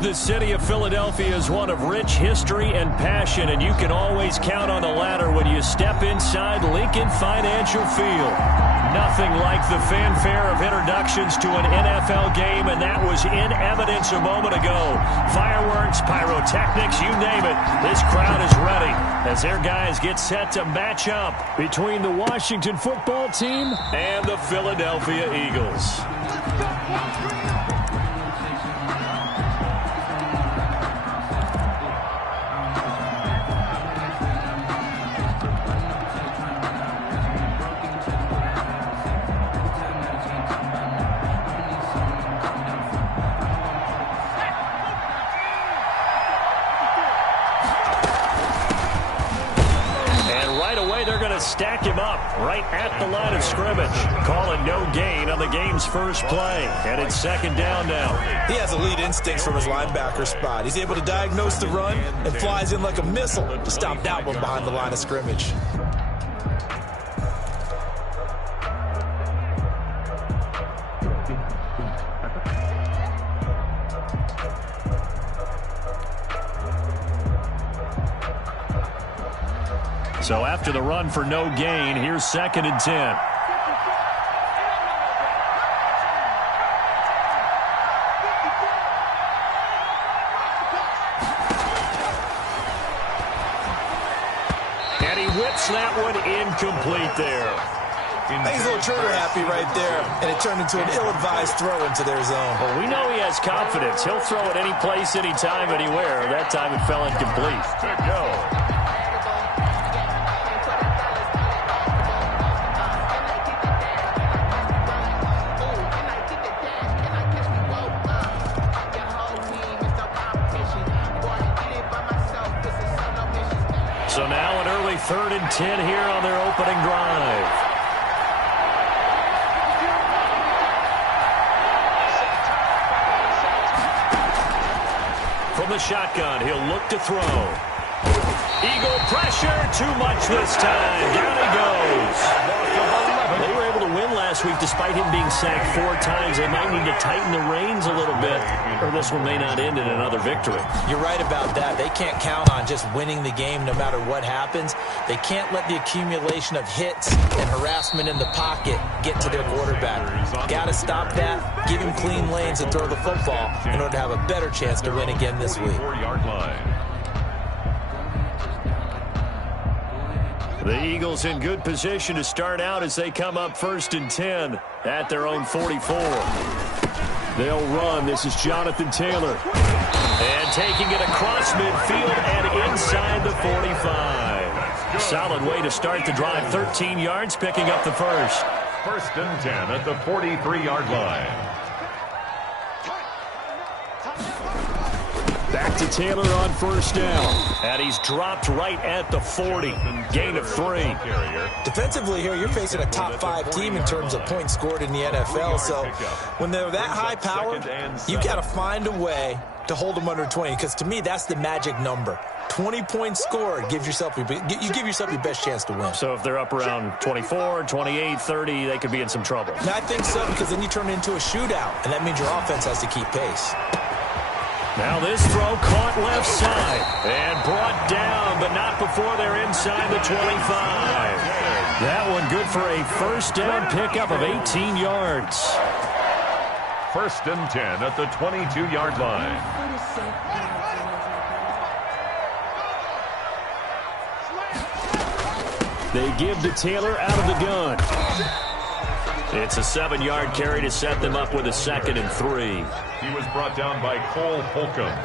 The city of Philadelphia is one of rich history and passion, and you can always count on the latter when you step inside Lincoln Financial Field. Nothing like the fanfare of introductions to an NFL game, and that was in evidence a moment ago. Fireworks, pyrotechnics, you name it. This crowd is ready as their guys get set to match up between the Washington football team and the Philadelphia Eagles. Stack him up right at the line of scrimmage. Calling no gain on the game's first play. And it's second down now. He has elite instincts from his linebacker spot. He's able to diagnose the run and flies in like a missile to stop that one behind the line of scrimmage. So after the run for no gain, here's second and 10. And he whips that one incomplete there. He's a little trigger happy right there, and it turned into an ill-advised throw into their zone. Well, we know he has confidence. He'll throw it any place, anytime, anywhere. That time it fell incomplete. Good go. So now an early 3rd and 10 here on their opening drive. From the shotgun, he'll look to throw. Eagle pressure, too much this time. Down he goes. They were able to win last week despite him being sacked 4 times. They might need to tighten the reins a little bit, or this one may not end in another victory. You're right about that. They can't count on just winning the game no matter what happens. They can't let the accumulation of hits and harassment in the pocket get to their quarterback. Got to stop that, give him clean lanes and throw the football in order to have a better chance to win again this week. The Eagles in good position to start out as they come up 1st and 10 at their own 44. They'll run. This is Jonathan Taylor. And taking it across midfield and inside the 45. Solid way to start the drive. 13 yards, picking up the first. 1st and 10 at the 43-yard line. Back to Taylor on 1st down. And he's dropped right at the 40. Gain of 3. Defensively here, you're facing a top 5 team in terms of points scored in the NFL. So when they're that high powered, you've got to find a way to hold them under 20. Because to me, that's the magic number. 20 points scored, you give yourself your best chance to win. So if they're up around 24, 28, 30, they could be in some trouble. And I think so, because then you turn it into a shootout, and that means your offense has to keep pace. Now this throw caught left side and brought down, but not before they're inside the 25. That one good for a 1st down pickup of 18 yards. 1st and 10 at the 22-yard line. They give to Taylor out of the gun. It's a 7-yard carry to set them up with a 2nd and 3. He was brought down by Cole Holcomb.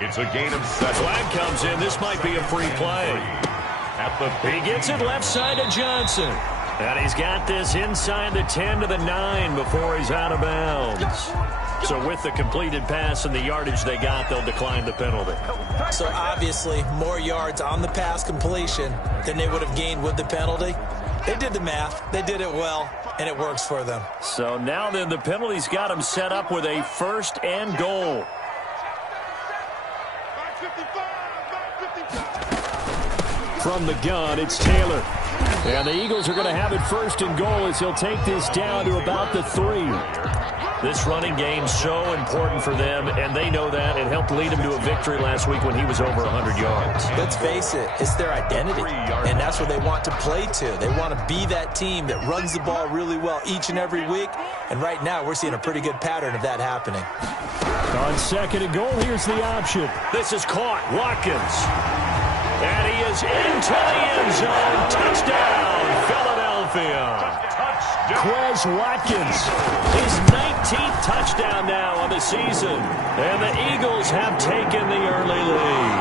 It's a gain of 7. Flag comes in. This might be a free play. He gets it left side to Johnson. And he's got this inside the 10 to the 9 before he's out of bounds. So with the completed pass and the yardage they got, they'll decline the penalty. So obviously more yards on the pass completion than they would have gained with the penalty. They did the math. They did it well, and it works for them. So now then the penalty's got them set up with a 1st and goal. From the gun, it's Taylor. And the Eagles are going to have it 1st and goal as he'll take this down to about the 3. This running game's so important for them, and they know that. It helped lead them to a victory last week when he was over 100 yards. Let's face it, it's their identity, and that's what they want to play to. They want to be that team that runs the ball really well each and every week, and right now we're seeing a pretty good pattern of that happening. On 2nd and goal, here's the option. This is caught. Watkins. And he is into the end zone. Touchdown, Philadelphia. Quez Watkins, his 19th touchdown now on the season. And the Eagles have taken the early lead.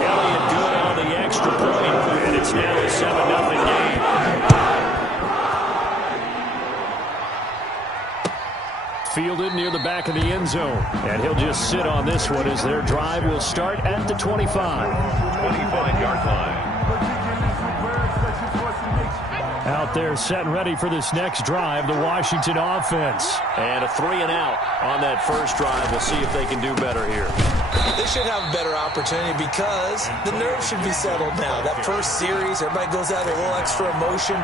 Elliott good on the extra point, and it's now a 7-0 game. Fielded near the back of the end zone. And he'll just sit on this one as their drive will start at the 25. 25-yard line. Out there set and ready for this next drive, the Washington offense. And a 3-and-out on that first drive. We'll see if they can do better here. They should have a better opportunity because the nerves should be settled now. That first series, everybody goes out with a little extra emotion.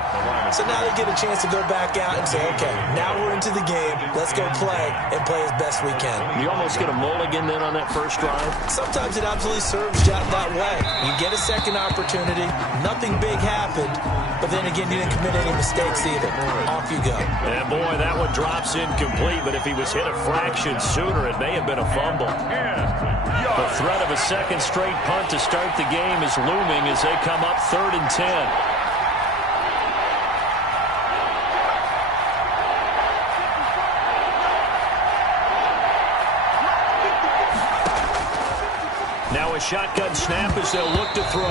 So now they get a chance to go back out and say, okay, now we're into the game. Let's go play and play as best we can. You almost get a mulligan then on that first drive? Sometimes it absolutely serves you out that way. You get a second opportunity. Nothing big happened. But then again, you didn't commit any mistakes either. Off you go. And boy, that one drops incomplete. But if he was hit a fraction sooner, it may have been a fumble. The threat of a second straight punt to start the game is looming as they come up 3rd and 10. Now a shotgun snap as they'll look to throw.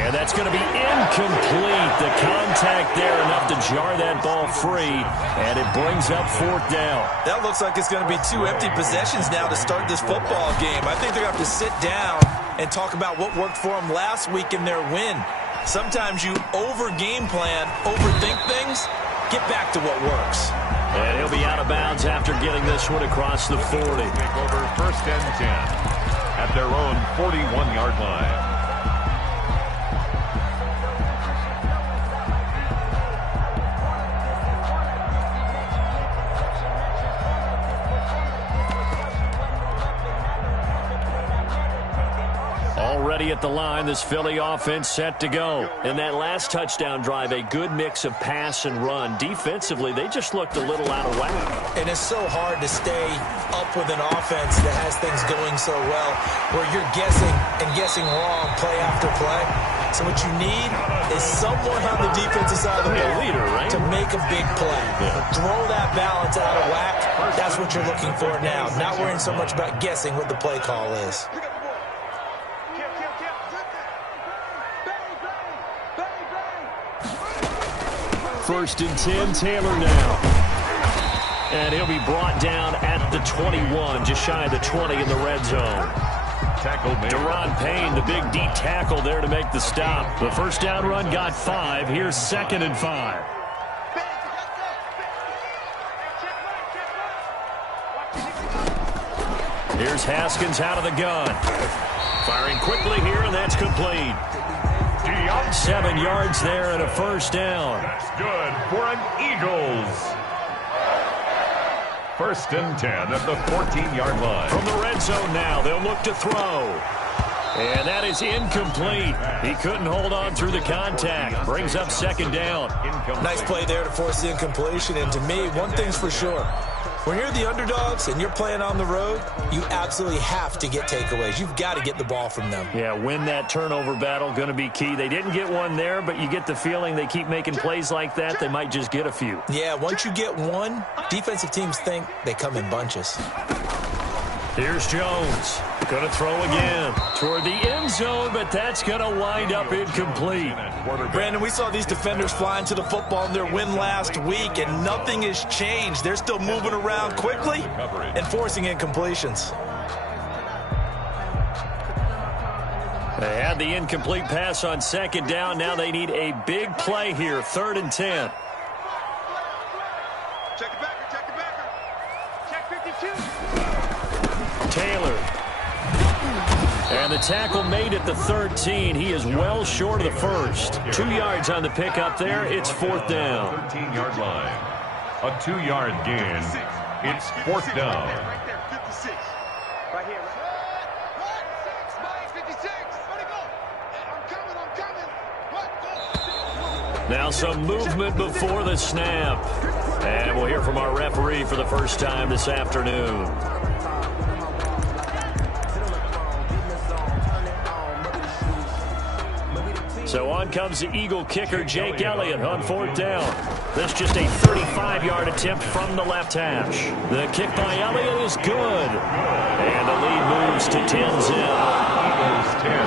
And that's going to be incomplete. The contact there enough to jar that ball free. And it brings up 4th down. That looks like it's going to be 2 empty possessions now to start this football game. I think they're going to have to sit down and talk about what worked for them last week in their win. Sometimes you over-game plan, overthink things, get back to what works. And he'll be out of bounds after getting this one across the 40. Take over 1st and 10. At their own 41-yard line. Already at the line, this Philly offense set to go. In that last touchdown drive, a good mix of pass and run. Defensively, they just looked a little out of whack. And it's so hard to stay up with an offense that has things going so well, where you're guessing and guessing wrong play after play. So what you need is someone on the defensive side of the ball leader, right? to make a big play. Throw that balance out of whack. That's what you're looking for now. Not worrying so much about guessing what the play call is. 1st and 10, Taylor now. And he'll be brought down at the 21, just shy of the 20 in the red zone. Deron Payne, the big D tackle there to make the stop. The first down run got 5. Here's 2nd and 5. Here's Haskins out of the gun. Firing quickly here, and that's complete. 7 yards there and a first down. That's good for an Eagles. 1st and 10 at the 14-yard line. From the red zone now, they'll look to throw. And that is incomplete. He couldn't hold on through the contact. Brings up 2nd down. Nice play there to force the incompletion. And to me, one thing's for sure. When you're the underdogs and you're playing on the road, you absolutely have to get takeaways. You've got to get the ball from them. Yeah, win that turnover battle, going to be key. They didn't get one there, but you get the feeling they keep making plays like that, they might just get a few. Yeah, once you get one, defensive teams think they come in bunches. Here's Jones. Going to throw again toward the end zone, but that's going to wind up incomplete. Brandon, we saw these defenders flying to the football in their win last week, and nothing has changed. They're still moving around quickly and forcing incompletions. They had the incomplete pass on 2nd down. Now they need a big play here, 3rd and 10. Check it backer. Check 52. Taylor. And the tackle made at the 13. He is well short of the first. 2 yards on the pickup there. It's 4th down. 13-yard line. A 2-yard gain. It's 4th down. Right there, 56. Right here, right? 56. Where'd he go? I'm coming. Now some movement before the snap. And we'll hear from our referee for the first time this afternoon. So on comes the Eagle kicker, Jake Elliott, on 4th down. This just a 35-yard attempt from the left hash. The kick by Elliott is good. And the lead moves to 10-0.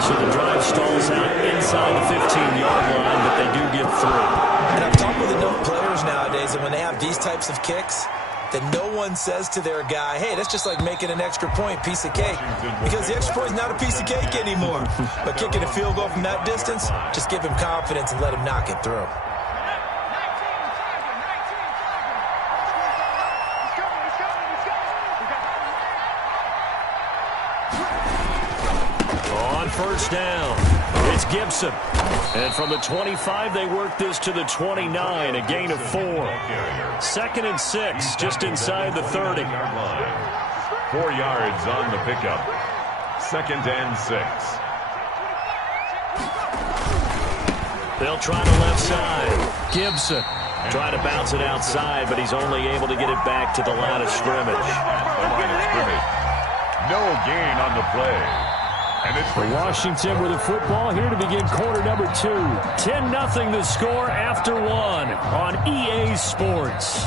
So the drive stalls out inside the 15-yard line, but they do get through. And I've talked with enough players nowadays, and when they have these types of kicks, that no one says to their guy, hey, that's just like making an extra point, piece of cake. Because the extra point is not a piece of cake anymore. But kicking a field goal from that distance, just give him confidence and let him knock it through. On 1st down, it's Gibson. And from the 25, they work this to the 29, a gain of 4. 2nd and 6, just inside the 30. 4 yards on the pickup. 2nd and 6. They'll try the left side. Gibson trying to bounce it outside, but he's only able to get it back to the line of scrimmage. No gain on the play. And it's Washington with the football here to begin quarter number 2. 10-0 the score after 1 on EA Sports.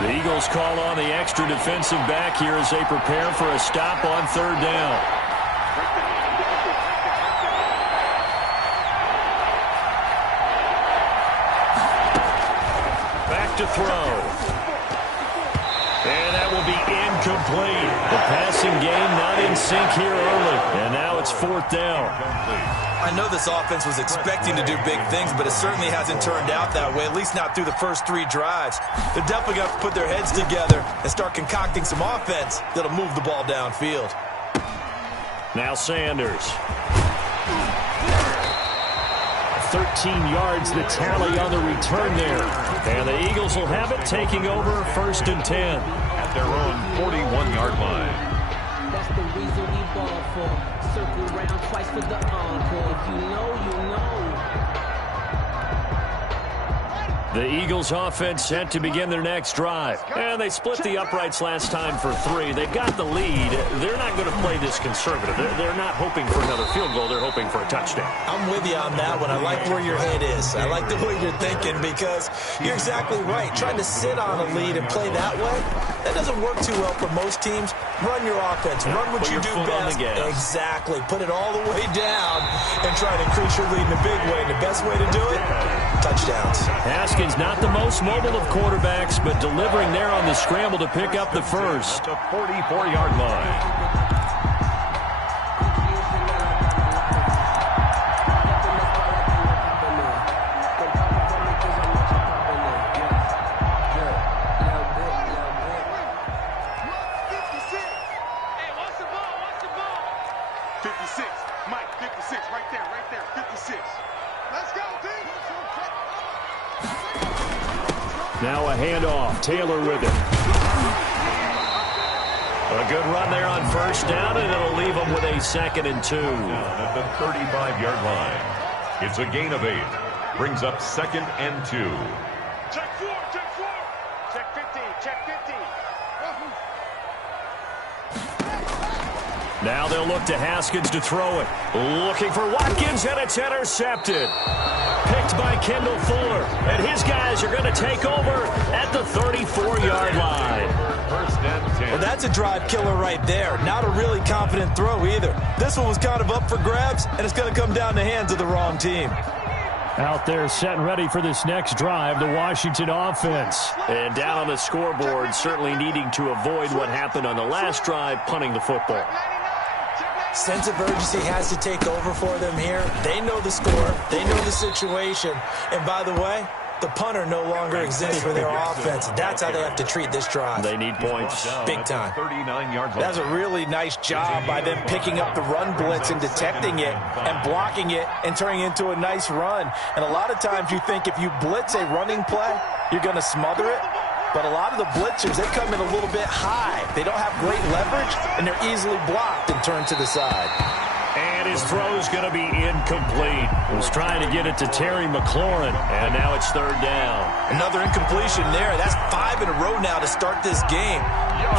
The Eagles call on the extra defensive back here as they prepare for a stop on 3rd down. To throw. And that will be incomplete. The passing game not in sync here early. And now it's 4th down. I know this offense was expecting to do big things, but it certainly hasn't turned out that way, at least not through the first 3 drives. They're definitely going to have to put their heads together and start concocting some offense that'll move the ball downfield. Now Sanders. 13 yards the tally on the return there. And the Eagles will have it, taking over 1st and 10. At their own 41-yard line. That's the reason we ball for. Circle round twice for the encore. If you know, you know. The Eagles offense set to begin their next drive. And they split the uprights last time for 3. They've got the lead. They're not going to play this conservative. They're not hoping for another field goal. They're hoping for a touchdown. I'm with you on that one. I like where your head is. I like the way you're thinking because you're exactly right. Trying to sit on a lead and play that way, that doesn't work too well for most teams. Run your offense. Run what you do best. Exactly. Put it all the way down and try to increase your lead in a big way. And the best way to do it, touchdowns. Haskins not the most mobile of quarterbacks, but delivering there on the scramble to pick up the first. At the 44-yard line. Now a handoff. Taylor with it. A good run there on 1st down, and it'll leave them with a 2nd and 2. At the 35-yard line. It's a gain of 8. Brings up 2nd and 2. Check 4, check 4. Check 15, check 15. Now they'll look to Haskins to throw it. Looking for Watkins, and it's intercepted. Picked by Kendall Fuller. And his guys are going to take over at the 34-yard line. 1st and 10. Well, that's a drive killer right there. Not a really confident throw either. This one was kind of up for grabs, and it's going to come down the hands of the wrong team. Out there set and ready for this next drive, the Washington offense. And down on the scoreboard, certainly needing to avoid what happened on the last drive, punting the football. Sense of urgency has to take over for them here. They know the score. They know the situation. And by the way, the punter no longer exists for their offense. That's how they have to treat this drive. They need points. Big time. 39-yard line. That's a really nice job by them picking up the run blitz and detecting it and blocking it and turning it into a nice run. And a lot of times you think if you blitz a running play, you're going to smother it. But a lot of the blitzers, they come in a little bit high. They don't have great leverage, and they're easily blocked and turned to the side. And his throw's going to be incomplete. He was trying to get it to Terry McLaurin, and now it's third down. Another incompletion there. That's 5 in a row now to start this game.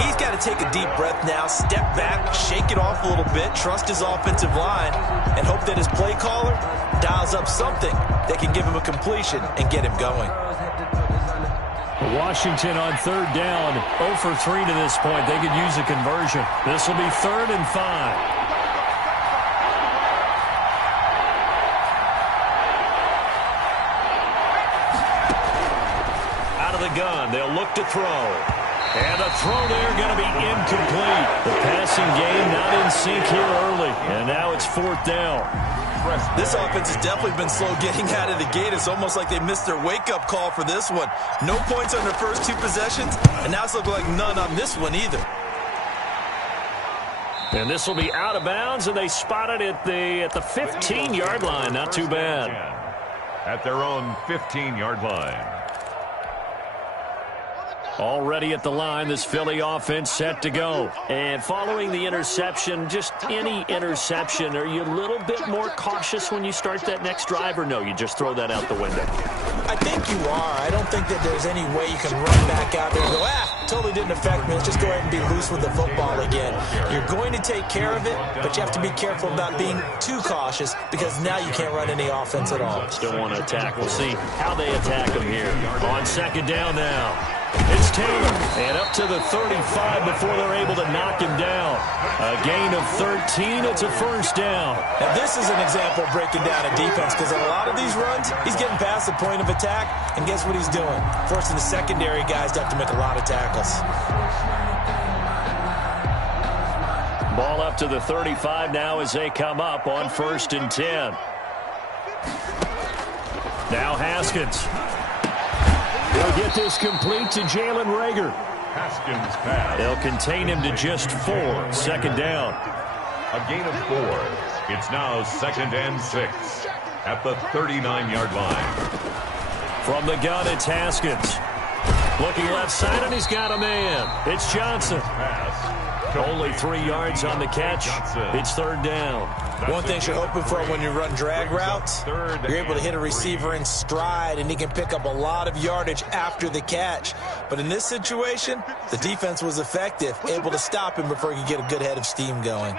He's got to take a deep breath now, step back, shake it off a little bit, trust his offensive line, and hope that his play caller dials up something that can give him a completion and get him going. Washington on third down, 0 for 3 to this point. They could use a conversion. This will be 3rd and 5. Gun. They'll look to throw. And a throw there going to be incomplete. The passing game not in sync here early. And now it's 4th down. This offense has definitely been slow getting out of the gate. It's almost like they missed their wake-up call for this one. No points on their first 2 possessions, and now it's looking like none on this one either. And this will be out of bounds, and they spot it at the 15-yard line. Not too bad. At their own 15-yard line. Already at the line, this Philly offense set to go. And following the interception, just any interception, are you a little bit more cautious when you start that next drive, or no, you just throw that out the window? I think you are. I don't think that there's any way you can run back out there and go, totally didn't affect me. Let's just go ahead and be loose with the football again. You're going to take care of it, but you have to be careful about being too cautious because now you can't run any offense at all. Still want to attack. We'll see how they attack them here. On second down now. It's Taylor, and up to the 35 before they're able to knock him down. A gain of 13, it's a first down. Now this is an example of breaking down a defense because in a lot of these runs, he's getting past the point of attack, and guess what he's doing? Forcing the secondary guys to have to make a lot of tackles. Ball up to the 35 now as they come up on 1st and 10. Now Haskins. He'll get this complete to Jalen Reagor. Haskins pass. They'll contain him to just 4. 2nd down. A gain of 4. It's now 2nd and 6 at the 39-yard line. From the gun, it's Haskins. Looking left side, and he's got a man. It's Johnson. Pass. Only 3 yards on the catch. It's 3rd down. One thing you're hoping for when you run drag routes, you're able to hit a receiver in stride, and he can pick up a lot of yardage after the catch. But in this situation, the defense was effective, able to stop him before he could get a good head of steam going.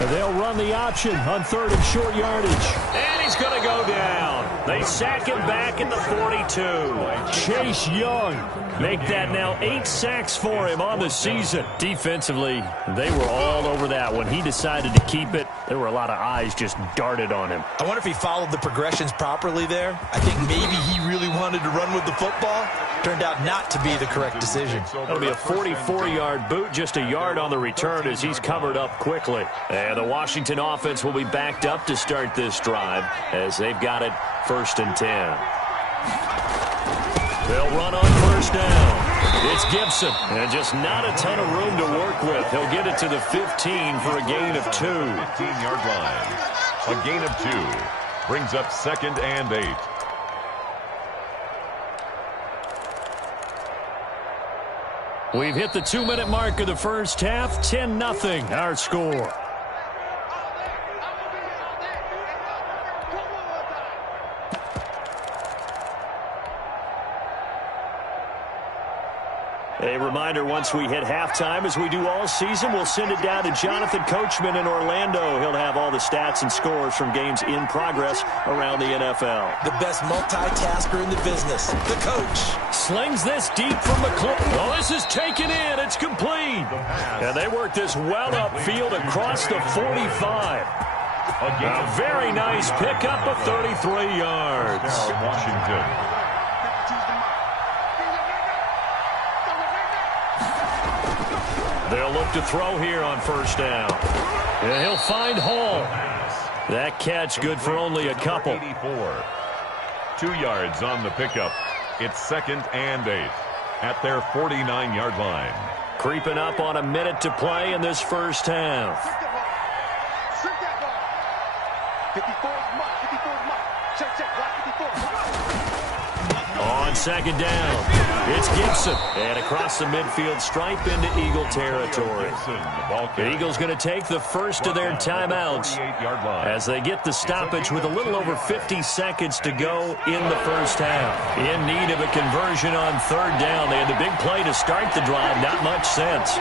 And they'll run the option on 3rd and short yardage. And he's going to go down. They sack him back at the 42. Chase Young make that now 8 sacks for him on the season. Defensively, they were all over that. When he decided to keep it, there were a lot of eyes just darted on him. I wonder if he followed the progressions properly there. I think maybe he really wanted to run with the football. Turned out not to be the correct decision. That'll be a 44-yard boot, just a yard on the return as he's covered up quickly. And the Washington offense will be backed up to start this drive as they've got it 1st and 10. They'll run on 1st down. It's Gibson, and just not a ton of room to work with. He'll get it to the 15 for a gain of 2. 15-yard line. A gain of 2 brings up 2nd and 8. We've hit the 2-minute mark of the first half. 10-0 our score. A reminder, once we hit halftime, as we do all season, we'll send it down to Jonathan Coachman in Orlando. He'll have all the stats and scores from games in progress around the NFL. The best multitasker in the business, the coach. Slings this deep from McClure. Oh, this is taken in. It's complete. And they work this well upfield across the 45. A very nice pickup of 33 yards. Washington. They'll look to throw here on 1st down. And he'll find Hall. That catch good for only a couple. 84. 2 yards on the pickup. It's 2nd and 8 at their 49-yard line. Creeping up on a minute to play in this first half. Shrink that ball. 54's mark. 54's mark. Check. Block 54. On second down, it's Gibson. And across the midfield stripe into Eagle territory. The Eagles going to take the first of their timeouts as they get the stoppage with a little over 50 seconds to go in the first half. In need of a conversion on third down. They had the big play to start the drive. Not much sense.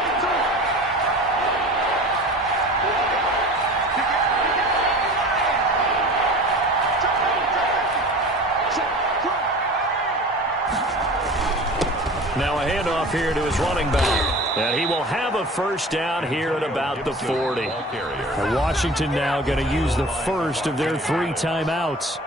Now a handoff here to his running back. And he will have a first down here at about the 40. And Washington now going to use the first of their 3 timeouts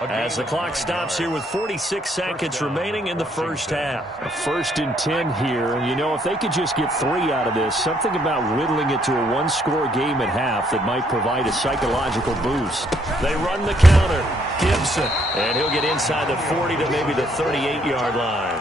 as the clock stops here with 46 seconds remaining in the first half. A 1st and 10 here. And, you know, if they could just get 3 out of this, something about whittling it to a one-score game at half that might provide a psychological boost. They run the counter. Gibson. And he'll get inside the 40 to maybe the 38-yard line.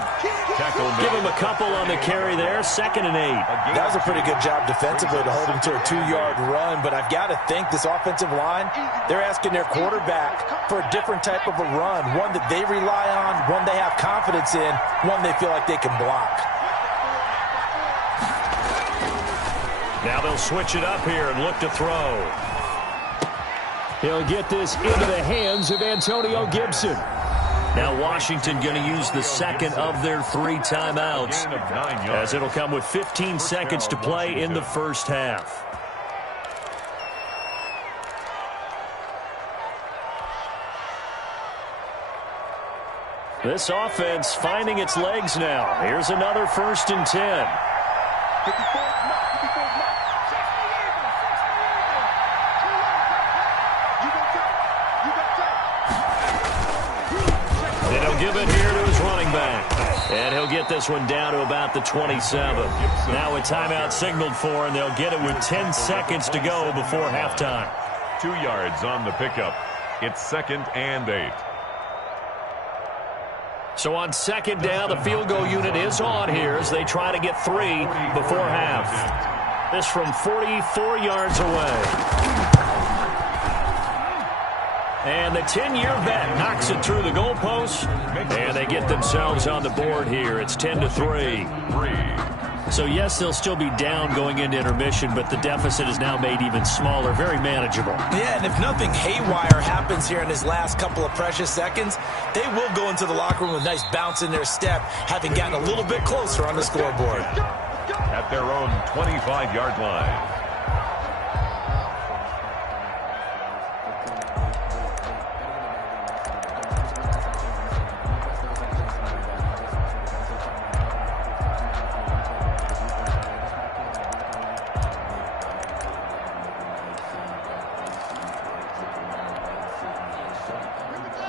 Give him a couple on the carry there. 2nd and 8. That was a pretty good job defensively to hold him to a 2-yard run, but I've got to think this offensive line, they're asking their quarterback for a different type of a run, one that they rely on, one they have confidence in, one they feel like they can block. Now they'll switch it up here and look to throw. He'll get this into the hands of Antonio Gibson. Now Washington going to use the second of their 3 timeouts as it'll come with 15 seconds to play in the first half. This offense finding its legs now. Here's another 1st and 10. 54's mark. 54's mark. And he'll give it here to his running back. And he'll get this one down to about the 27. Now a timeout signaled for, and they'll get it with 10 seconds to go before halftime. 2 yards on the pickup. It's 2nd and 8. So on second down, the field goal unit is on here as they try to get 3 before half. This from 44 yards away. And the 10-year vet knocks it through the goalpost, and they get themselves on the board here. It's 10-3. So, yes, they'll still be down going into intermission, but the deficit is now made even smaller, very manageable. Yeah, and if nothing haywire happens here in his last couple of precious seconds, they will go into the locker room with a nice bounce in their step, having gotten a little bit closer on the scoreboard. At their own 25-yard line.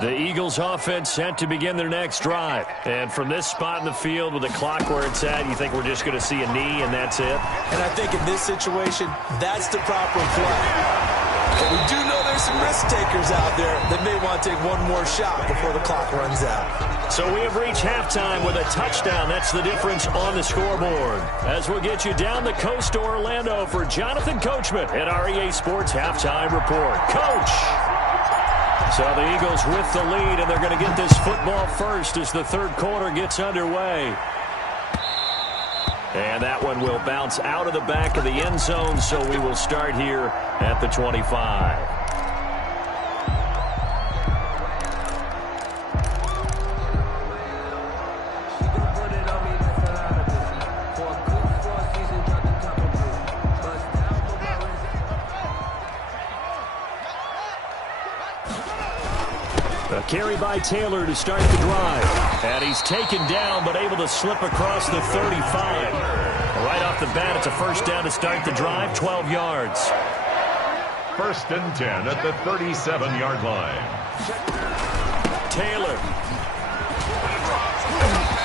The Eagles offense set to begin their next drive. And from this spot in the field with the clock where it's at, you think we're just going to see a knee and that's it? And I think in this situation, that's the proper play. But we do know there's some risk takers out there that may want to take one more shot before the clock runs out. So we have reached halftime with a touchdown. That's the difference on the scoreboard. As we'll get you down the coast to Orlando for Jonathan Coachman at our EA Sports Halftime Report. Coach! So the Eagles with the lead, and they're going to get this football first as the third quarter gets underway. And that one will bounce out of the back of the end zone, so we will start here at the 25. A carry by Taylor to start the drive. And he's taken down, but able to slip across the 35. Right off the bat, it's a first down to start the drive, 12 yards. 1st and 10 at the 37-yard line. Taylor.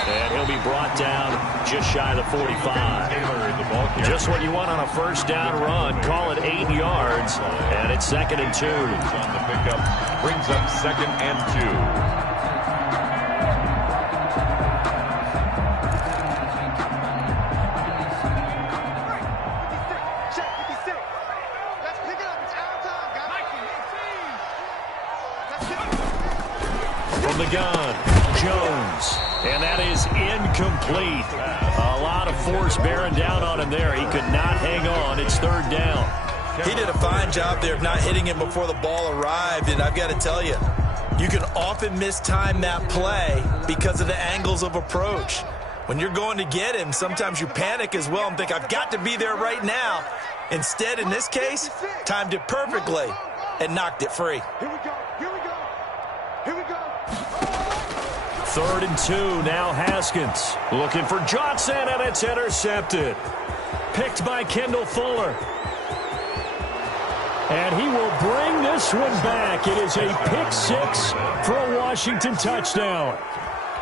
And he'll be brought down just shy of the 45. Just what you want on a first down run. Call it 8 yards, and it's 2nd and 2. On the pickup, brings up 2nd and 2. From the gun, Jones. And that is incomplete. A lot of force bearing down on him there. He could not hang on. It's 3rd down. He did a fine job there of not hitting him before the ball arrived. And I've got to tell you, you can often mistime that play because of the angles of approach. When you're going to get him, sometimes you panic as well and think, I've got to be there right now. Instead, in this case, timed it perfectly and knocked it free. Here we go. Here we go. Here we go. 3rd and 2, now Haskins. Looking for Johnson, and it's intercepted. Picked by Kendall Fuller. And he will bring this one back. It is a pick 6 for a Washington touchdown.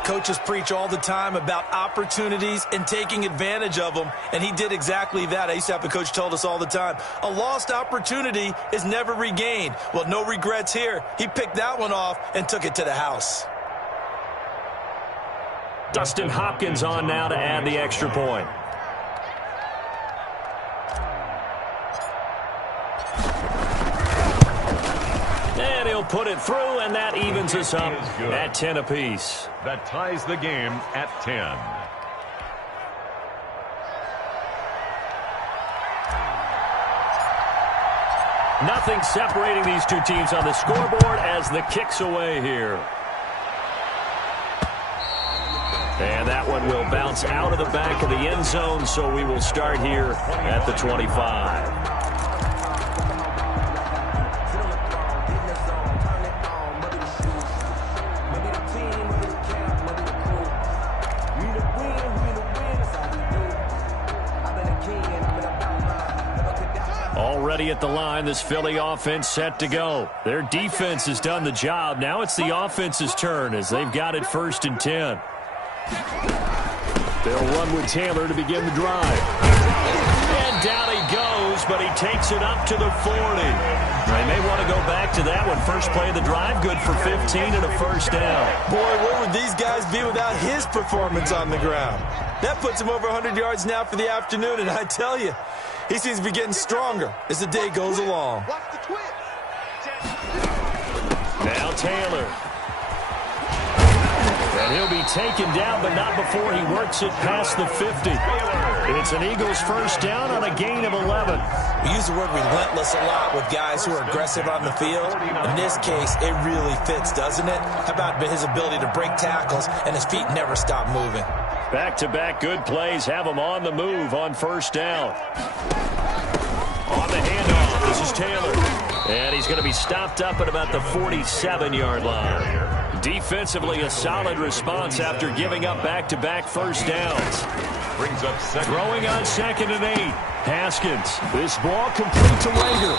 Coaches preach all the time about opportunities and taking advantage of them, and he did exactly that. I used to have a coach told us all the time, a lost opportunity is never regained. Well, no regrets here. He picked that one off and took it to the house. Dustin Hopkins on now to add the extra point. And he'll put it through, and that evens us up at 10 apiece. That ties the game at 10. Nothing separating these two teams on the scoreboard as the kick's away here. And that one will bounce out of the back of the end zone, so we will start here at the 25. Already at the line, this Philly offense set to go. Their defense has done the job. Now it's the offense's turn as they've got it 1st and 10. They'll run with Taylor to begin the drive. And down he goes, but he takes it up to the 40. They may want to go back to that one. First play of the drive, good for 15 and a first down. Boy, where would these guys be without his performance on the ground? That puts him over 100 yards now for the afternoon, and I tell you, he seems to be getting stronger as the day goes along. Watch the twist. Now Taylor. And he'll be taken down, but not before he works it past the 50. It's an Eagles first down on a gain of 11. We use the word relentless a lot with guys who are aggressive on the field. In this case, it really fits, doesn't it? How about his ability to break tackles and his feet never stop moving? Back-to-back good plays have him on the move on first down. On the handoff, this is Taylor. And he's going to be stopped up at about the 47-yard line. Defensively, a solid response after giving up back-to-back first downs. Brings up 2nd. Throwing on 2nd and 8. Haskins. This ball complete to Rager.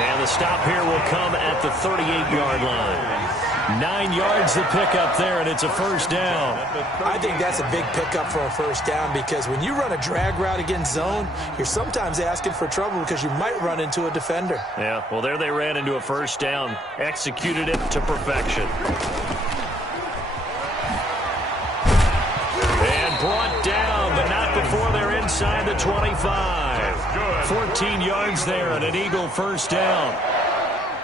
And the stop here will come at the 38-yard line. 9 yards to pick up there, and it's a first down. I think that's a big pickup for a first down because when you run a drag route against zone, you're sometimes asking for trouble because you might run into a defender. Yeah, well, there they ran into a first down. Executed it to perfection. And brought down, but not before they're inside the 25. 14 yards there and an Eagle first down.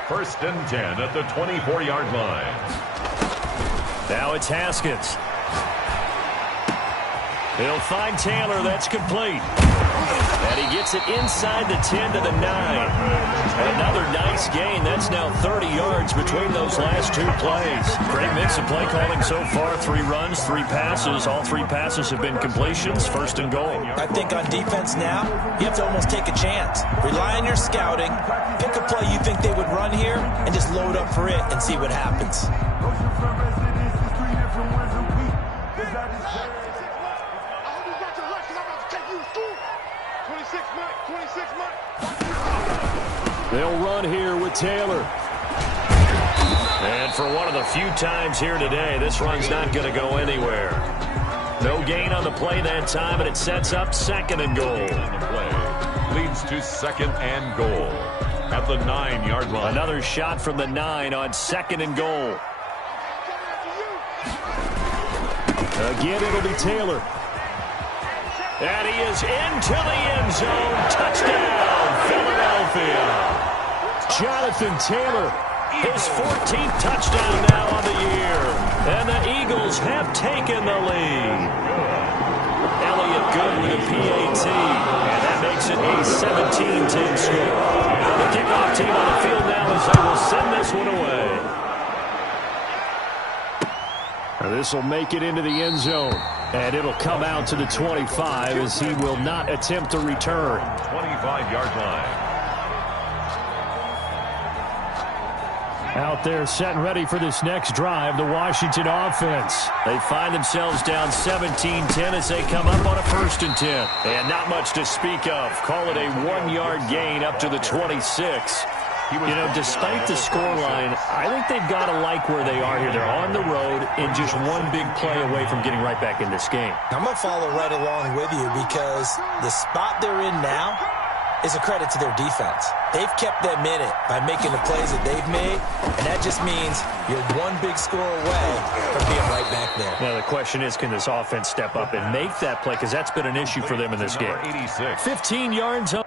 1st and 10 at the 24-yard line. Now it's Haskins. He'll find Taylor. That's complete. And he gets it inside the 10 to the 9. Another nice gain. That's now 30 yards between those last two plays. Great mix of play calling so far. 3 runs, 3 passes. All 3 passes have been completions. 1st and goal. I think on defense now, you have to almost take a chance. Rely on your scouting. Pick a play you think they would run here and just load up for it and see what happens. They'll run here with Taylor. And for one of the few times here today, this run's not going to go anywhere. No gain on the play that time, and it sets up 2nd and goal. On the play leads to 2nd and goal at the 9-yard line. Another shot from the 9 on 2nd and goal. Again, it'll be Taylor. And he is into the end zone. Touchdown, Philadelphia. Jonathan Taylor, his 14th touchdown now on the year. And the Eagles have taken the lead. Elliott good with a PAT. And that makes it a 17-10 score. The kickoff team on the field now as they will send this one away. This will make it into the end zone. And it'll come out to the 25 as he will not attempt to return. 25-yard line. Out there set and ready for this next drive, the Washington offense. They find themselves down 17-10 as they come up on a 1st and 10. And not much to speak of. Call it a 1-yard gain up to the 26. You know, despite the scoreline, I think they've got to like where they are here. They're on the road and just one big play away from getting right back in this game. I'm going to follow right along with you because the spot they're in now is a credit to their defense. They've kept them in it by making the plays that they've made, and that just means you're one big score away from being right back there. Now, the question is, can this offense step up and make that play? Because that's been an issue for them in this game. 86. 15 yards up.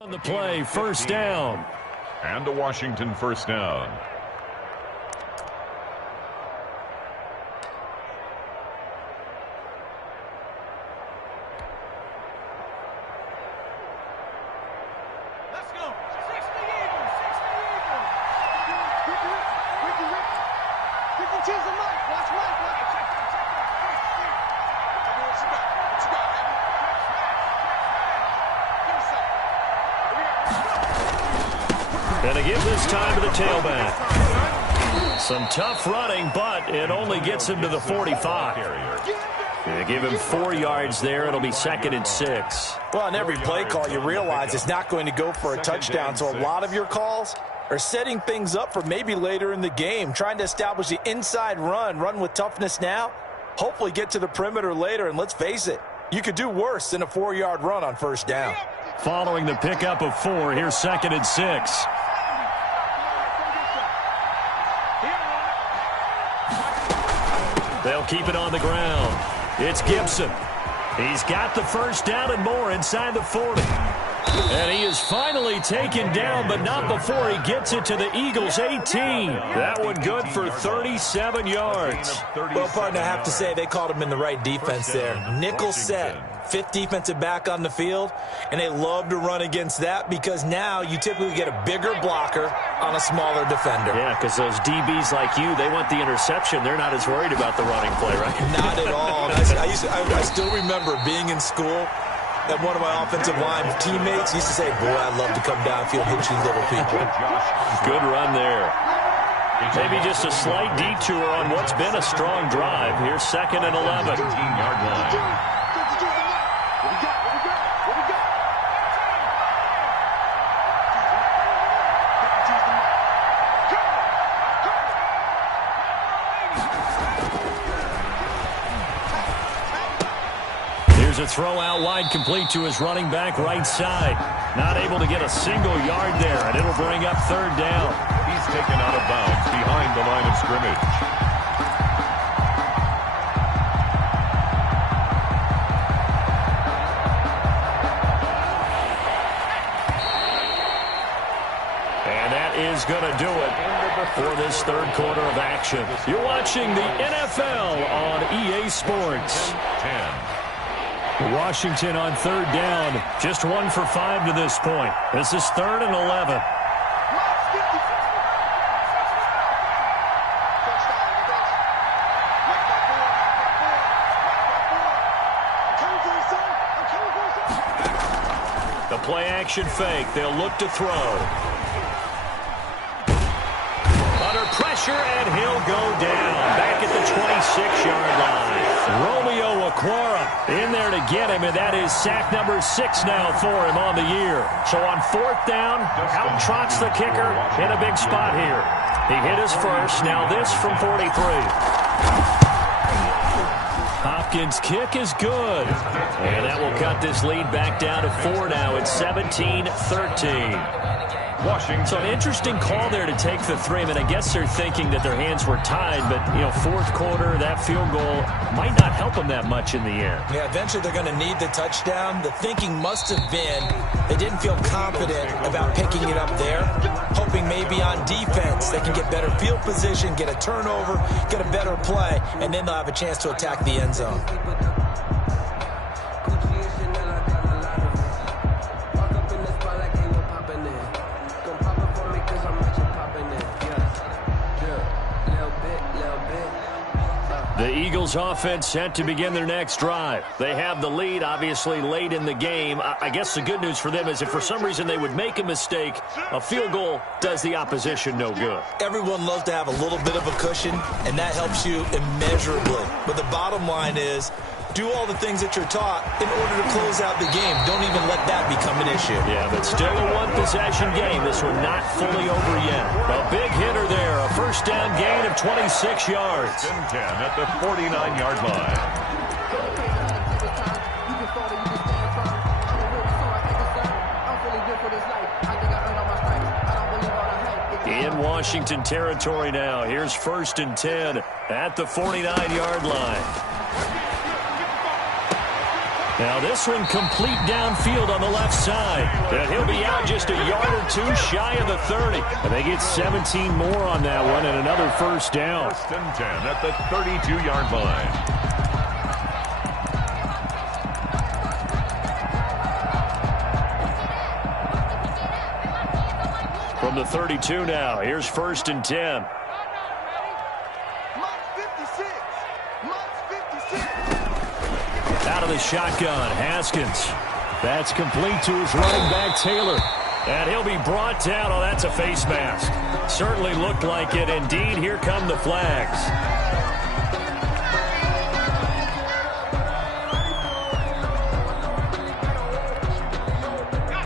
On the play, 1st down. And a Washington 1st down. And they give this time to the tailback. Some tough running, but it only gets him to the 45. They give him 4 yards there. It'll be 2nd and 6. Well, on every play call, you realize it's not going to go for a touchdown. So a lot of your calls are setting things up for maybe later in the game, trying to establish the inside run with toughness now, hopefully get to the perimeter later. And let's face it, you could do worse than a 4-yard run on first down. Following the pickup of 4, here's 2nd and 6. They'll keep it on the ground. It's Gibson. He's got the first down and more inside the 40. And he is finally taken down, but not before he gets it to the Eagles' 18. That one good for 37 yards. Well, partner, I have to say they called him in the right defense there. Nickel set, 5th defensive back on the field, and they love to run against that because now you typically get a bigger blocker on a smaller defender. Yeah, because those DBs like you, they want the interception. They're not as worried about the running play, right? Not at all. I still remember being in school, and one of my offensive line teammates used to say, boy, I'd love to come downfield and hit you little people. Good run there. Maybe just a slight detour on what's been a strong drive. Here's 2nd and 11. 15-yard line. Here's a throw out wide, complete to his running back right side. Not able to get a single yard there, and it'll bring up 3rd down. He's taken out of bounds behind the line of scrimmage. And that is going to do it for this 3rd quarter of action. You're watching the NFL on EA Sports. 10. Washington on 3rd down. Just 1 for 5 to this point. This is 3rd and 11. The play action fake. They'll look to throw. Under pressure, and he'll go down. Back at the 26-yard line. Romeo Okwara in there to get him, and that is sack number 6 now for him on the year. So on 4th down, out trots the kicker in a big spot here. He hit his first. Now this from 43. Hopkins' kick is good. And that will cut this lead back down to 4 now. It's 17-13. Washington. So an interesting call there to take the 3. I mean, I guess they're thinking that their hands were tied, but, 4th quarter, that field goal might not help them that much in the air. Yeah, eventually they're going to need the touchdown. The thinking must have been they didn't feel confident about picking it up there, hoping maybe on defense they can get better field position, get a turnover, get a better play, and then they'll have a chance to attack the end zone. The Eagles offense set to begin their next drive. They have the lead, obviously, late in the game. I guess the good news for them is if for some reason they would make a mistake, a field goal does the opposition no good. Everyone loves to have a little bit of a cushion, and that helps you immeasurably. But the bottom line is, do all the things that you're taught in order to close out the game. Don't even let that become an issue. Yeah, but still a one-possession game. This one not fully over yet. A big hitter there. A first down gain of 26 yards. 10 at the 49-yard line. In Washington territory now. Here's 1st and 10 at the 49-yard line. Now this one complete downfield on the left side. And he'll be out just a yard or 2 shy of the 30. And they get 17 more on that one and another first down. 1st and 10 at the 32-yard line. From the 32 now, here's 1st and 10. Out of the shotgun, Haskins. That's complete to his running back, Taylor. And he'll be brought down. Oh, that's a face mask. Certainly looked like it. Indeed, here come the flags.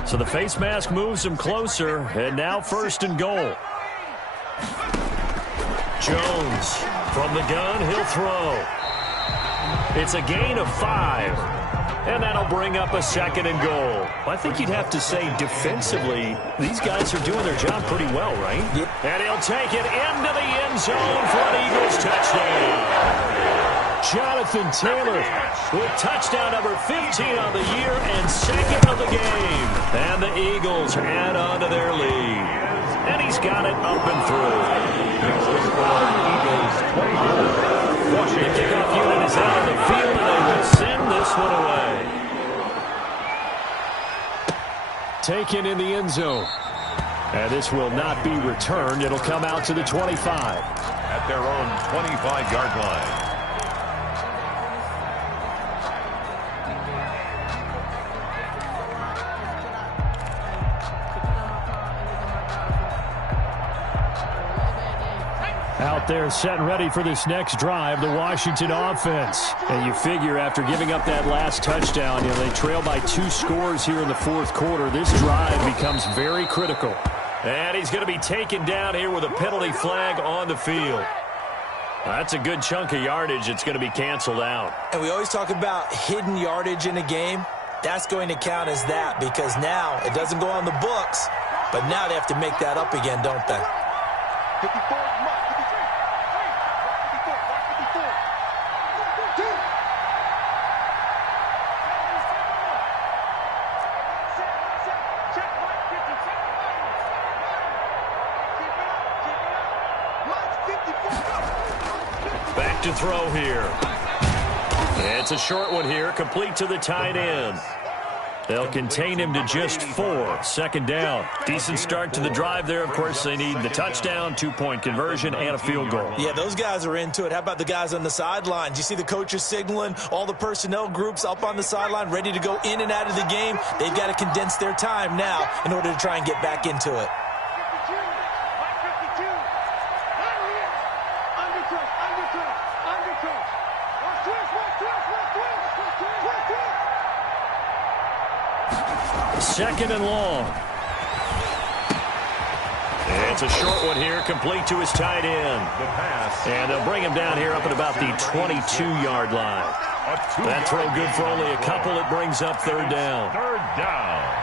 So the face mask moves him closer, and now 1st and goal. Jones from the gun, he'll throw. It's a gain of 5, and that'll bring up a 2nd and goal. I think you'd have to say defensively, these guys are doing their job pretty well, right? Yep. And he'll take it into the end zone for an Eagles touchdown. Jonathan Taylor with touchdown number 15 on the year and 2nd of the game. And the Eagles add on to their lead. And he's got it up and through. Eagles 24. The kickoff unit is out on the field, and they will send this one away. Taken in the end zone. And this will not be returned. It'll come out to the 25. At their own 25-yard line. Out there set and ready for this next drive, the Washington offense. And you figure after giving up that last touchdown, they trail by 2 scores here in the 4th quarter. This drive becomes very critical. And he's going to be taken down here with a penalty flag on the field. That's a good chunk of yardage. It's going to be canceled out. And we always talk about hidden yardage in a game. That's going to count as that because now it doesn't go on the books, but now they have to make that up again, don't they? 54. Back to throw here. It's a short one here, complete to the tight end. They'll contain him to just 4. 2nd down. Decent start to the drive there. Of course, they need the touchdown, 2-point conversion, and a field goal. Yeah, those guys are into it. How about the guys on the sidelines? You see the coaches signaling, all the personnel groups up on the sideline ready to go in and out of the game. They've got to condense their time now in order to try and get back into it. Second and long. It's a short one here, complete to his tight end. The pass. And they'll bring him down here up at about the 22-yard line. That throw good for only a couple. It brings up 3rd down. 3rd down.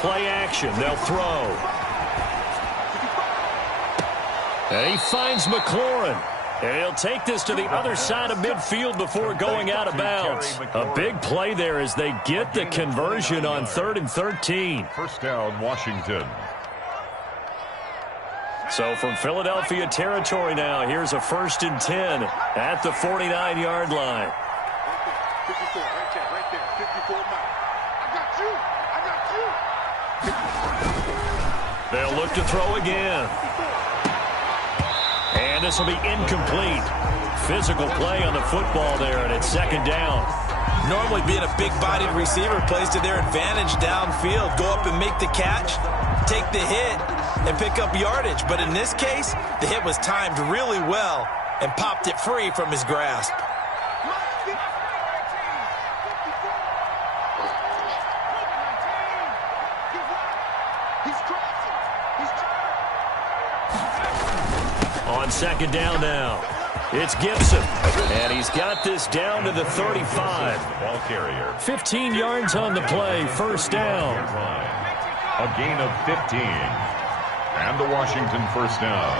Play action, they'll throw. And he finds McLaurin. And he'll take this to the other side of midfield before going out of bounds. A big play there as they get the conversion on 3rd and 13. 1st down, Washington. So from Philadelphia territory now, here's a 1st and 10 at the 49-yard line. 54, right there, 54 now. I got you. They'll look to throw again. And this will be incomplete. Physical play on the football there, and it's 2nd down. Normally being a big-bodied receiver plays to their advantage downfield. Go up and make the catch, take the hit, and pick up yardage. But in this case, the hit was timed really well and popped it free from his grasp. On 2nd down now, it's Gibson, and he's got this down to the 35. Ball carrier. 15 yards on the play, 1st down. A gain of 15. And the Washington 1st down.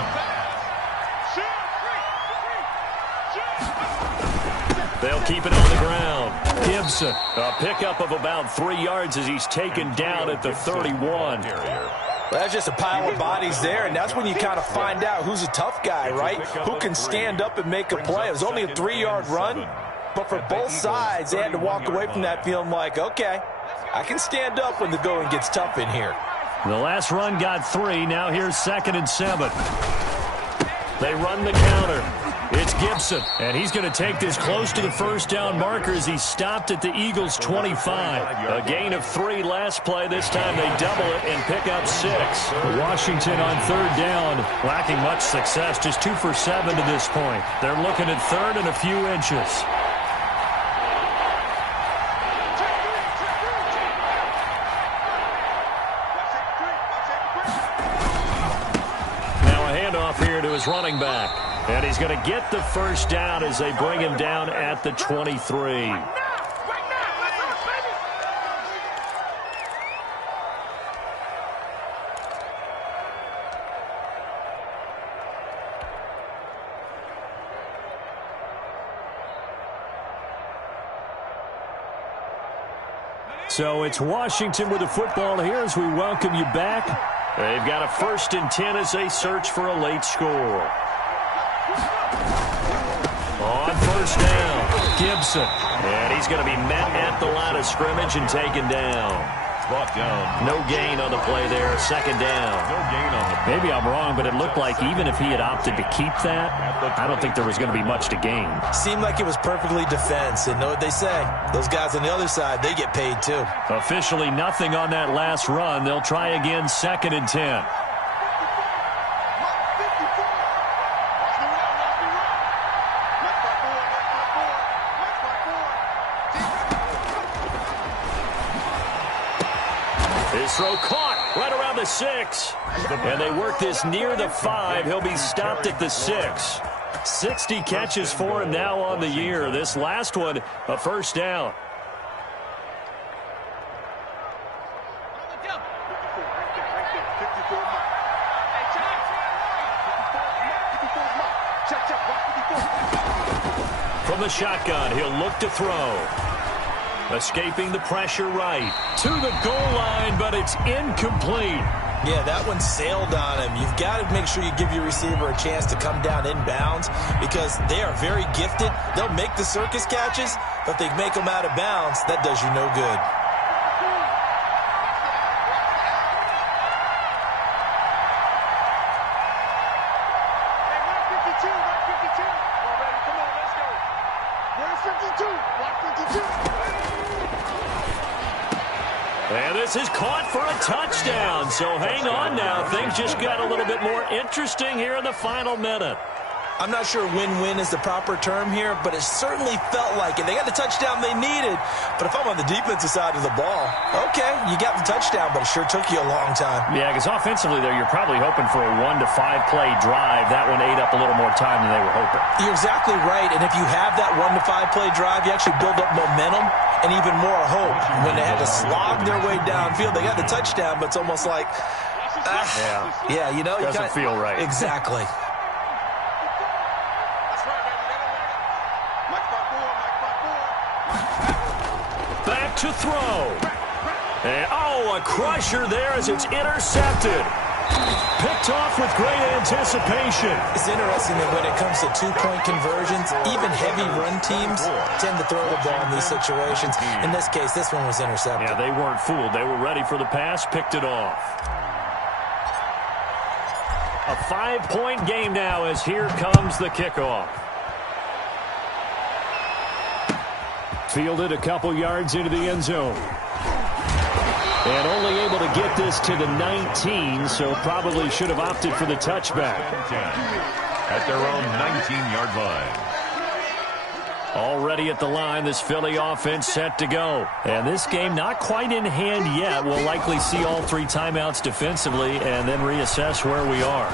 They'll keep it on the ground. Gibson, a pickup of about 3 yards as he's taken down at the 31. Well, that's just a pile of bodies there, and that's when you kind of find out who's a tough guy, right? Who can stand up and make a play. It was only a 3-yard run, but for both sides, they had to walk away from that feeling like, okay, I can stand up when the going gets tough in here. The last run got 3. Now here's 2nd and 7. They run the counter. It's Gibson, and he's going to take this close to the first down marker as he stopped at the Eagles' 25. A gain of 3 last play. This time they double it and pick up 6. Washington on 3rd down, lacking much success, just 2 for 7 to this point. They're looking at 3rd and a few inches. Now a handoff here to his running back. And he's going to get the first down as they bring him down at the 23. So it's Washington with the football here as we welcome you back. They've got a 1st and 10 as they search for a late score. On 1st down, Gibson. And he's going to be met at the line of scrimmage and taken down. Brought down. No gain on the play there. 2nd down. No gain on the play. Maybe I'm wrong, but it looked like even if he had opted to keep that, I don't think there was going to be much to gain. Seemed like it was perfectly defense. And know what they say? Those guys on the other side, they get paid too. Officially nothing on that last run. They'll try again 2nd and 10. His throw caught right around the 6. And they work this near the 5. He'll be stopped at the 6. 60 catches for him now on the year. This last one, a 1st down. From the shotgun, he'll look to throw. Escaping the pressure right. To the goal line, but it's incomplete. Yeah, that one sailed on him. You've got to make sure you give your receiver a chance to come down inbounds because they are very gifted. They'll make the circus catches, but they make them out of bounds. That does you no good. And this is caught for a touchdown. So hang on now. Things just got a little bit more interesting here in the final minute. I'm not sure win-win is the proper term here, but it certainly felt like it. They got the touchdown they needed, but if I'm on the defensive side of the ball, okay, you got the touchdown, but it sure took you a long time. Yeah, because offensively there, you're probably hoping for a 1 to 5 play drive. That one ate up a little more time than they were hoping. You're exactly right, and if you have that 1 to 5 play drive, you actually build up momentum and even more hope. When they had to slog their way downfield, they got the touchdown, but it's almost like, yeah, you know, doesn't feel right. Exactly. Back to throw. And, a crusher there as it's intercepted. Picked off with great anticipation. It's interesting that when it comes to 2-point conversions, even heavy run teams tend to throw the ball in these situations. In this case, this one was intercepted. Yeah, they weren't fooled. They were ready for the pass, picked it off. A 5-point game now as here comes the kickoff. Fielded a couple yards into the end zone. And only able to get this to the 19, so probably should have opted for the touchback. At their own 19-yard line. Already at the line, this Philly offense set to go. And this game not quite in hand yet. We'll likely see all 3 timeouts defensively and then reassess where we are.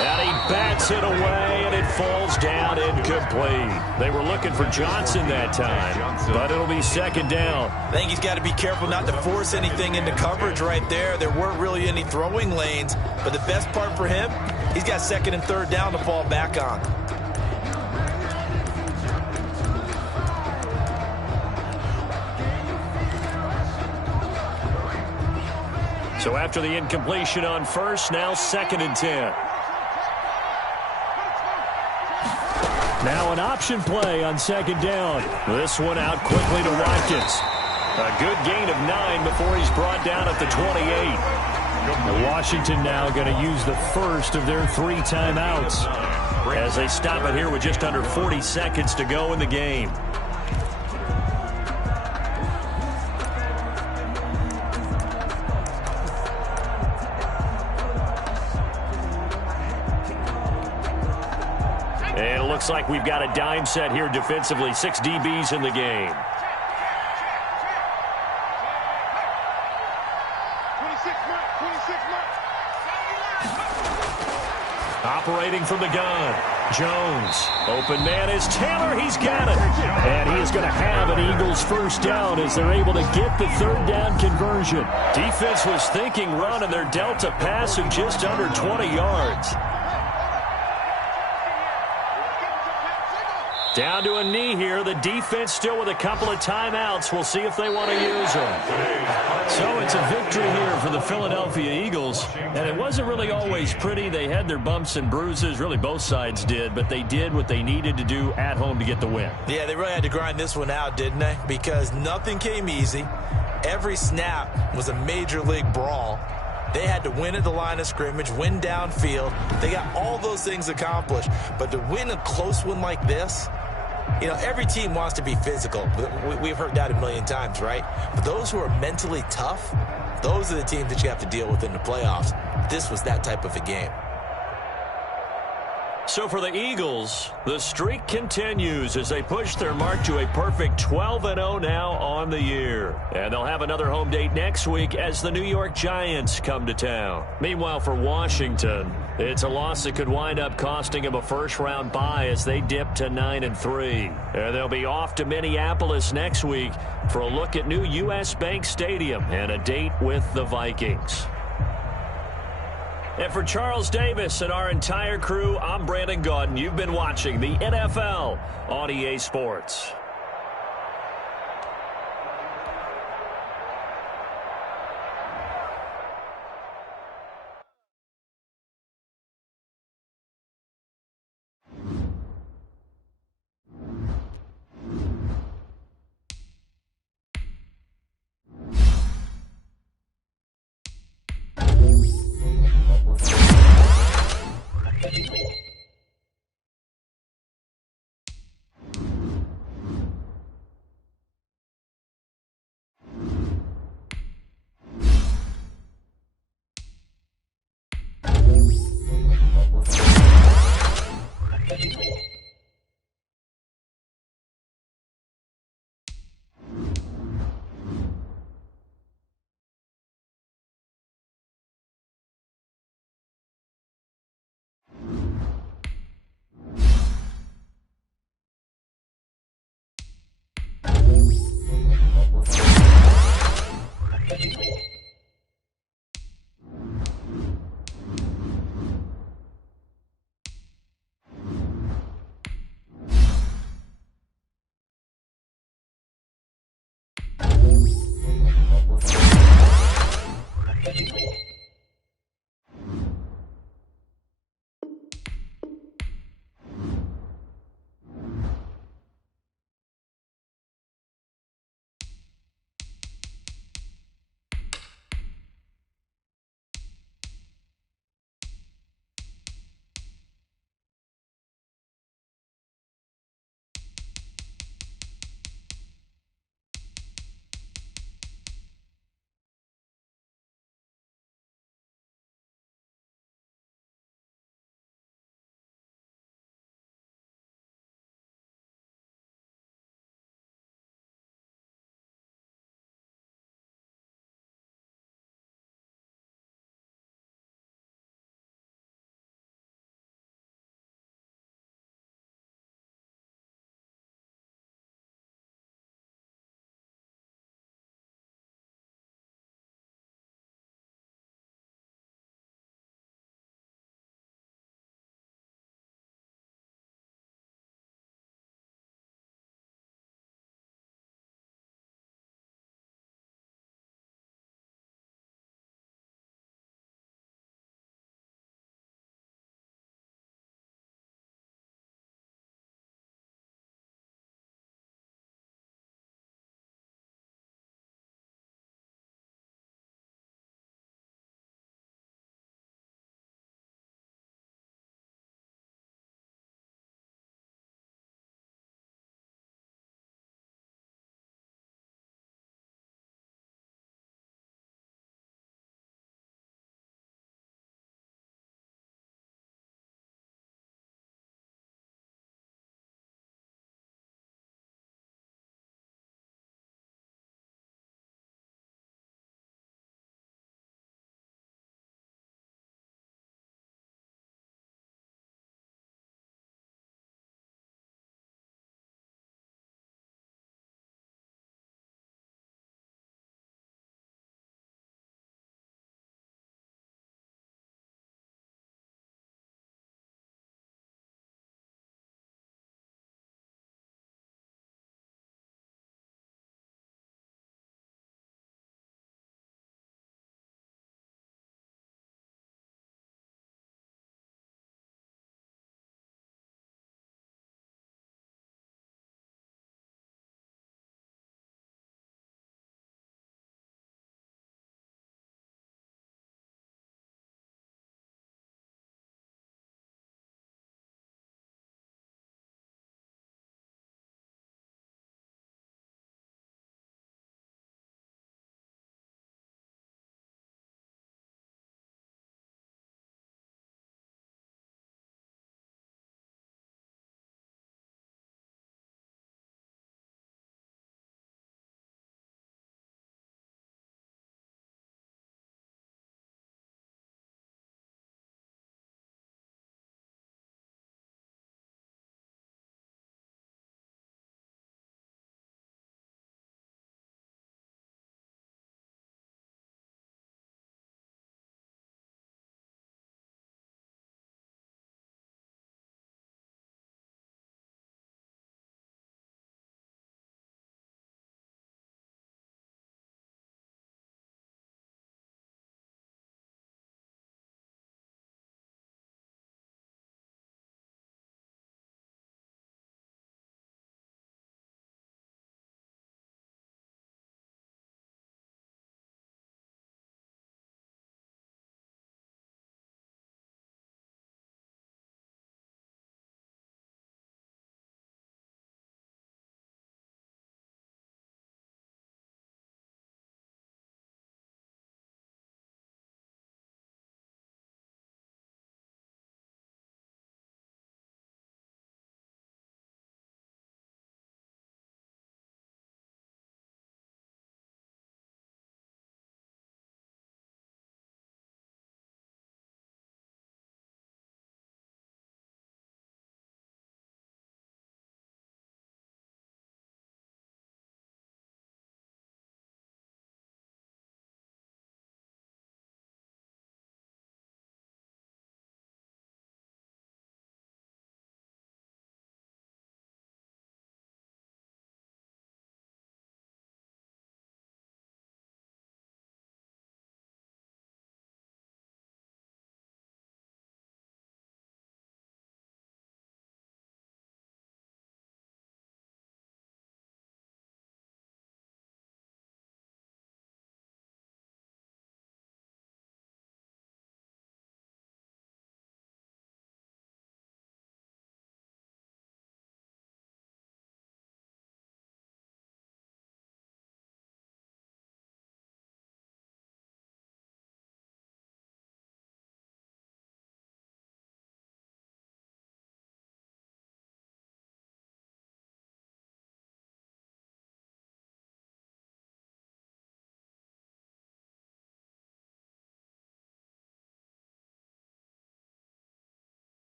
And he bats it away, and it falls down incomplete. They were looking for Johnson that time, but it'll be 2nd down. I think he's got to be careful not to force anything into coverage right there. There weren't really any throwing lanes, but the best part for him, he's got 2nd and 3rd down to fall back on. So after the incompletion on 1st, now 2nd and 10. Now an option play on second down. This one out quickly to Watkins. A good gain of 9 before he's brought down at the 28. Washington now going to use the first of their 3 timeouts as they stop it here with just under 40 seconds to go in the game. And it looks like we've got a dime set here defensively. 6 DBs in the game. Operating from the gun. Jones. Open man is Taylor. He's got it. And he is going to have an Eagles first down as they're able to get the third down conversion. Defense was thinking run, and they're dealt a pass of just under 20 yards. Down to a knee here. The defense still with a couple of timeouts. We'll see if they want to use them. So it's a victory here for the Philadelphia Eagles. And it wasn't really always pretty. They had their bumps and bruises. Really, both sides did. But they did what they needed to do at home to get the win. Yeah, they really had to grind this one out, didn't they? Because nothing came easy. Every snap was a major league brawl. They had to win at the line of scrimmage, win downfield. They got all those things accomplished. But to win a close one like this, you know, every team wants to be physical. We've heard that a million times, right? But those who are mentally tough, those are the teams that you have to deal with in the playoffs. This was that type of a game. So for the Eagles, the streak continues as they push their mark to a perfect 12-0 now on the year. And they'll have another home date next week as the New York Giants come to town. Meanwhile, for Washington, it's a loss that could wind up costing them a first-round bye as they dip to 9-3. And they'll be off to Minneapolis next week for a look at new U.S. Bank Stadium and a date with the Vikings. And for Charles Davis and our entire crew, I'm Brandon Gaudin. You've been watching the NFL on EA Sports.